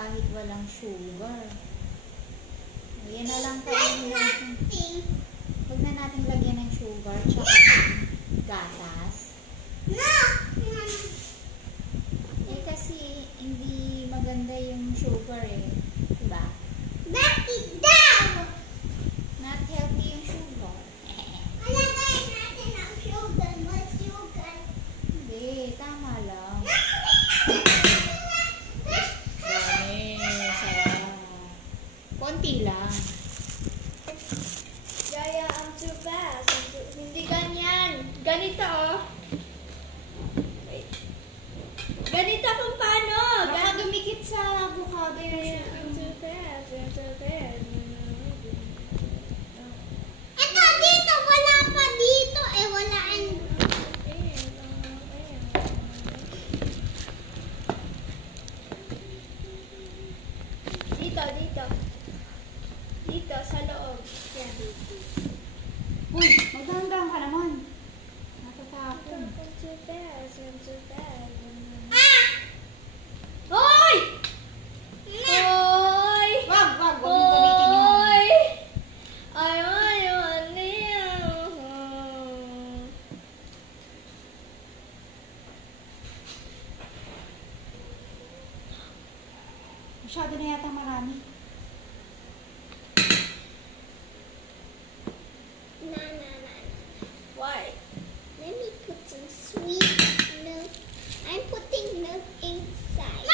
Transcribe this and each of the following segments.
kahit walang sugar. Ayan na lang kainin natin. Huwag na natin lagyan ng sugar tsaka ng gatas. Eh kasi hindi maganda yung sugar eh. Diba? Not healthy yung sugar. Alagay natin ang sugar. Mas sugar. Hindi, tama lang. Dami, sarap. Konti lang. Yaya, I'm too fast. Hindi ganyan. Ganito, oh. Wait. Ganito kung paano. Baka dumikit sa avocado yung Yaya, sugar. I'm too fast. I'm too fast. Ito dito, wala pa dito. Eh, wala ang... Dito, dito. Dito, sa loob. Yan. Uy, magdahan-dahan ka naman. Natatakot. I'm too fast. I'm too fast. Hoy! Hoy! Wag, wag. Huwag mong gamitin yung... Hoy! Ayaw niya. Masyado na yata marami. Na. Why? Let me put some sweet milk. I'm putting milk inside.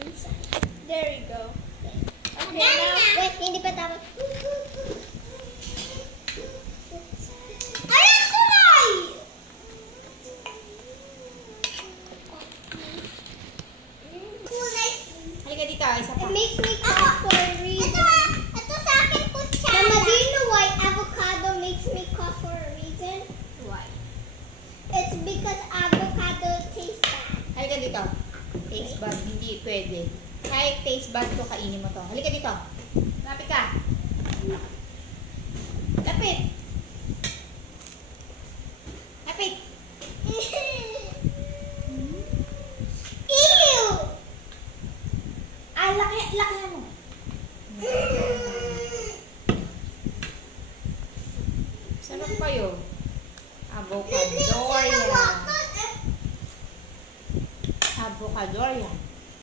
Inside. There you go. Okay, Now, now. wait, hindi pa tapos. Ay, ang kulay! Kulay. Halika dito, isa pa. It makes me cough for a reason. Ito sa akin kutsara. Mama, do you know why avocado makes me cough for a reason? Why? It's because avocado tastes bad. Halika dito. Taste bud, hindi pwede. Kahit taste bud to, kainin mo to. Halika dito. Lapit ka. Lapit.